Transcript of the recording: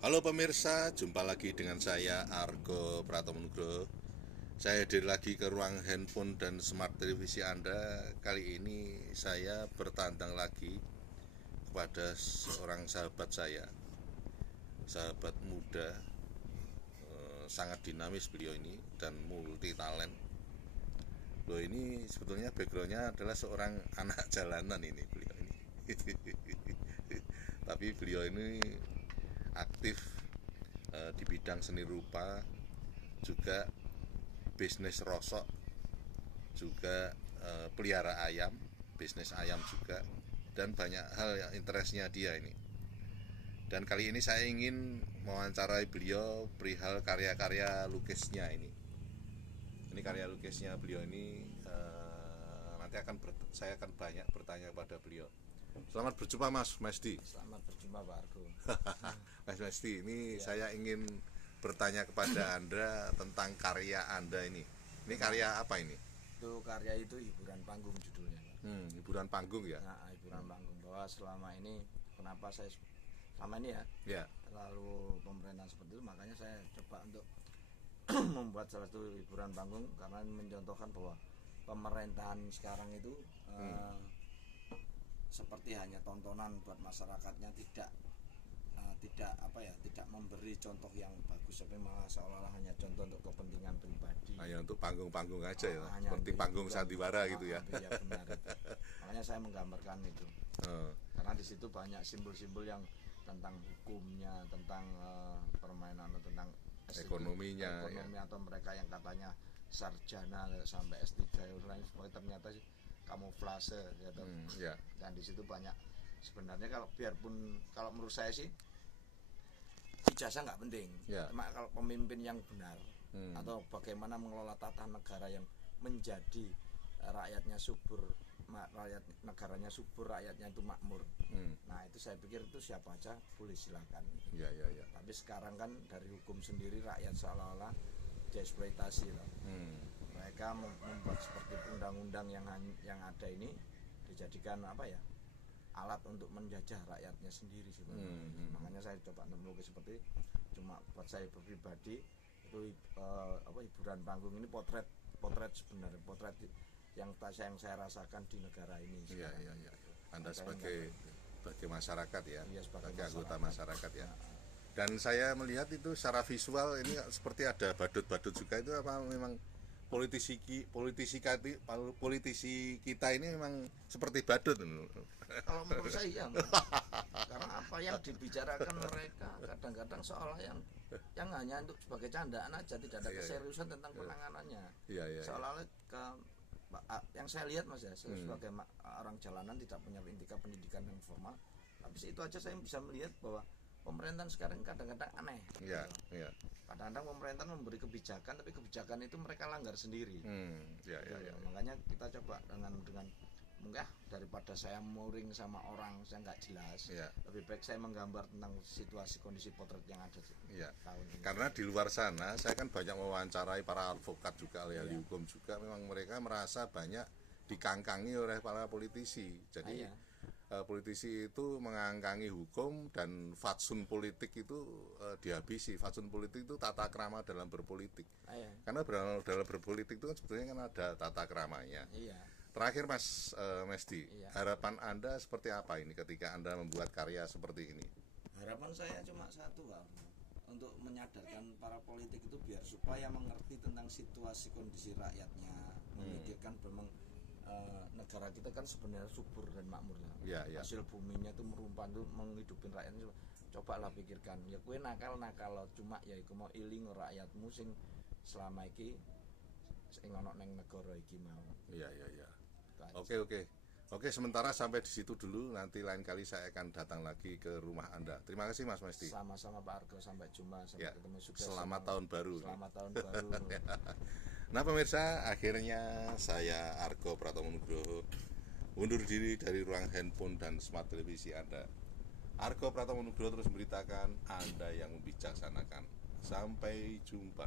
Halo pemirsa, jumpa lagi dengan saya Argo Pratomonugro. Saya hadir lagi ke ruang handphone dan smart televisi Anda. Kali ini saya bertantang lagi kepada seorang sahabat saya, sahabat muda, sangat dinamis beliau ini dan multi talent. Beliau ini sebetulnya backgroundnya adalah seorang anak jalanan ini beliau ini. Tapi beliau ini aktif di bidang seni rupa, juga bisnis rosok, juga pelihara ayam, bisnis ayam juga, dan banyak hal yang interestnya dia ini. Dan kali ini saya ingin mewawancarai beliau perihal karya-karya lukisnya ini. Ini karya lukisnya beliau ini, nanti saya akan banyak bertanya kepada beliau. Selamat berjumpa Mas Mesdi. Selamat berjumpa Pak Argo. Mas Mesdi, ini Ya. saya ingin bertanya kepada Anda tentang karya Anda ini. Ini karya apa ini? Itu karya itu hiburan panggung judulnya. Hiburan panggung ya? Nah, hiburan panggung bahwa selama ini kenapa saya selama ini ya Ya. lalu pemerintahan seperti itu, makanya saya coba untuk membuat salah satu hiburan panggung karena mencontohkan bahwa pemerintahan sekarang itu seperti hanya tontonan buat masyarakatnya, tidak memberi contoh yang bagus, tapi malah seolah-olah hanya contoh untuk kepentingan pribadi. Hanya untuk panggung-panggung aja ya, Hanya seperti untuk panggung hiburan. sandiwara gitu ya. Iya benar itu. Makanya saya menggambarkan itu. Karena di situ banyak simbol-simbol yang tentang hukumnya, tentang permainan, tentang Ekonominya, ekonomi atau mereka yang katanya sarjana sampai S3 lain sebagainya, ternyata kamuflase gitu. Ya. Dan di situ banyak sebenarnya, kalau menurut saya sih ijazah nggak penting, Ya. cuma kalau pemimpin yang benar atau bagaimana mengelola tata negara yang menjadi rakyatnya subur, negaranya subur, rakyatnya itu makmur. Nah itu saya pikir itu siapa aja boleh silakan. Ya. Tapi sekarang kan dari hukum sendiri rakyat seolah-olah dieksploitasi loh. Mereka membuat seperti undang-undang yang ada ini dijadikan alat untuk menjajah rakyatnya sendiri sebenarnya. Makanya saya coba melukis seperti cuma buat saya pribadi itu hiburan panggung ini potret sebenarnya, potret yang saya rasakan di negara ini sekarang. Iya. Anda sebagai masyarakat ya, Iya, sebagai anggota masyarakat ya. Dan saya melihat itu secara visual ini seperti ada badut-badut juga, itu apa memang politisi kita ini memang seperti badut? Kalau menurut saya iya, karena apa yang dibicarakan mereka kadang-kadang seolah yang hanya untuk sebagai candaan aja, tidak ada keseriusan tentang penanganannya. Iya. Seolah-olah yang saya lihat Mas ya, saya sebagai orang jalanan tidak punya pendidikan yang formal, tapi itu aja saya bisa melihat bahwa pemerintahan sekarang kadang-kadang aneh. Iya. Kadang-kadang pemerintah memberi kebijakan, tapi kebijakan itu mereka langgar sendiri. Iya. Makanya kita coba dengan mungkin daripada saya muring sama orang saya nggak jelas, lebih baik saya menggambar tentang situasi kondisi potret yang ada tahun ini. Karena di luar sana saya kan banyak mewawancarai para advokat juga, ahli hukum juga, memang mereka merasa banyak dikangkangi oleh para politisi. Jadi politisi itu mengangkangi hukum, dan fatsun politik itu dihabisi. Fatsun politik itu tata krama dalam berpolitik. Karena dalam berpolitik itu kan sebetulnya kan ada tata kramanya. Terakhir Mas Mesdi, harapan Anda seperti apa ini ketika Anda membuat karya seperti ini? Harapan saya cuma satu, Pak, untuk menyadarkan para politik itu biar supaya mengerti tentang situasi kondisi rakyatnya, memikirkan memang negara kita kan sebenarnya subur dan makmur ya. Hasil buminya itu merumpah tuh menghidupin rakyatnya. Coba lah pikirkan, ya kue nakal lo cuma ya iku mau iling rakyatmu sing selama iki sing ono neng negara iki mau. Iya. Oke, sementara sampai di situ dulu. Nanti lain kali saya akan datang lagi ke rumah Anda. Terima kasih Mas Mesdi. Sama-sama Pak Argo, sampai jumpa, sampai ketemu. Selamat tahun baru. Selamat tahun baru. Nah pemirsa, akhirnya saya Argo Pratomonugro undur diri dari ruang handphone dan smart televisi Anda. Argo Pratomonugro terus memberitakan, Anda yang membijaksanakan. Sampai jumpa.